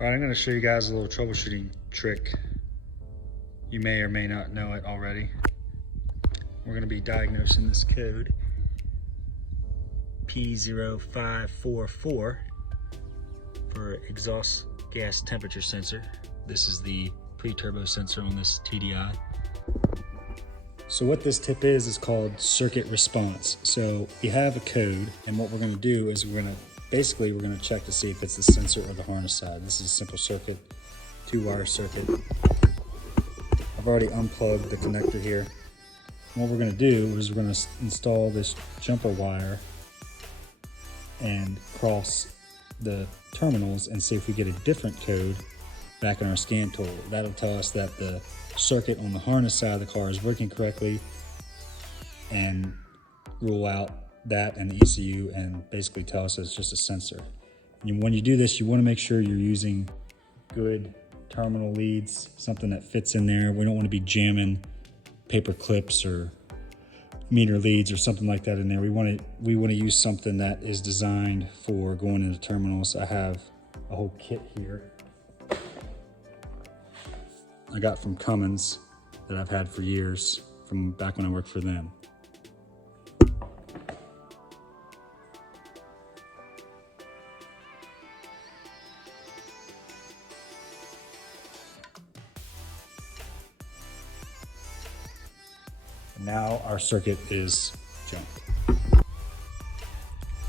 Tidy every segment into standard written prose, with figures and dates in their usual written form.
All right, I'm going to show you guys a little troubleshooting trick. You may or may not know it already. We're going to be diagnosing this code, p0544, for exhaust gas temperature sensor. This is the pre-turbo sensor on this TDI. So what this tip is called circuit response. So you have a code, and what we're going to do is we're going to check to see if it's the sensor or the harness side. This is a simple circuit, 2-wire circuit. I've already unplugged the connector here. And what we're going to do is we're going to install this jumper wire and cross the terminals and see if we get a different code back in our scan tool. That'll tell us that the circuit on the harness side of the car is working correctly, and rule out that and the ECU and basically tell us it's just a sensor. And when you do this, you want to make sure you're using good terminal leads, something that fits in there. We don't want to be jamming paper clips or meter leads or something like that in there. We want to use something that is designed for going into terminals. I have a whole kit here I got from Cummins that I've had for years, from back when I worked for them. Now our circuit is jumped. All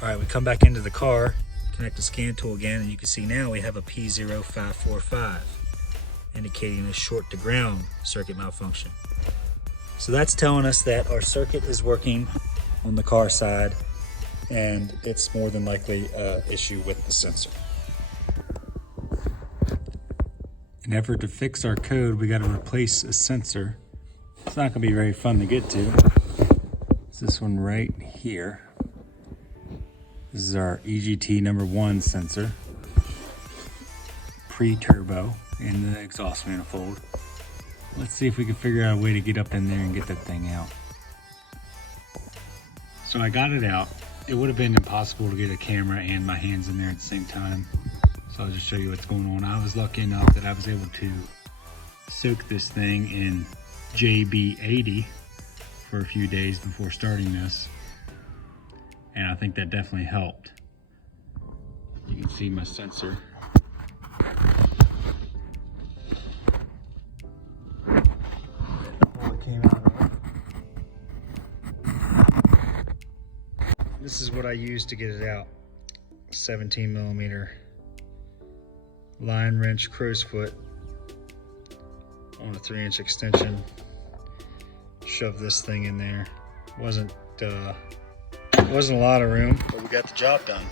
right, we come back into the car, connect the scan tool again, and you can see now we have a p0545, indicating a short to ground circuit malfunction. So that's telling us that our circuit is working on the car side, and it's more than likely an issue with the sensor. In an effort to fix our code, we got to replace a sensor. It's not going to be very fun to get to. It's this one right here. This is our EGT #1 sensor, pre-turbo in the exhaust manifold. Let's see if we can figure out a way to get up in there and get that thing out. So I got it out. It would have been impossible to get a camera and my hands in there at the same time. So I'll just show you what's going on. I was lucky enough that I was able to soak this thing in JB80 for a few days before starting this, and I think that definitely helped. You can see my sensor. This is what I used to get it out. 17mm line wrench crow's foot on a 3-inch extension. Shove this thing in there. Wasn't a lot of room, but we got the job done.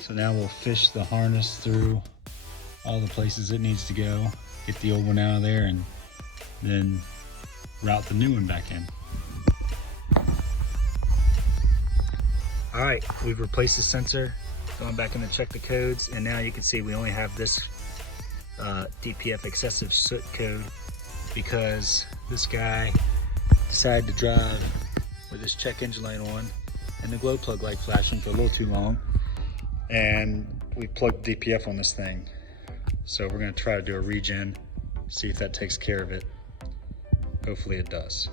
So now we'll fish the harness through all the places it needs to go, get the old one out of there, and then route the new one back in. All right, we've replaced the sensor, going back in to check the codes, and now you can see we only have this DPF excessive soot code because this guy decided to drive with his check engine light on and the glow plug light flashing for a little too long, and we plugged DPF on this thing. So we're going to try to do a regen, see if that takes care of it. Hopefully it does.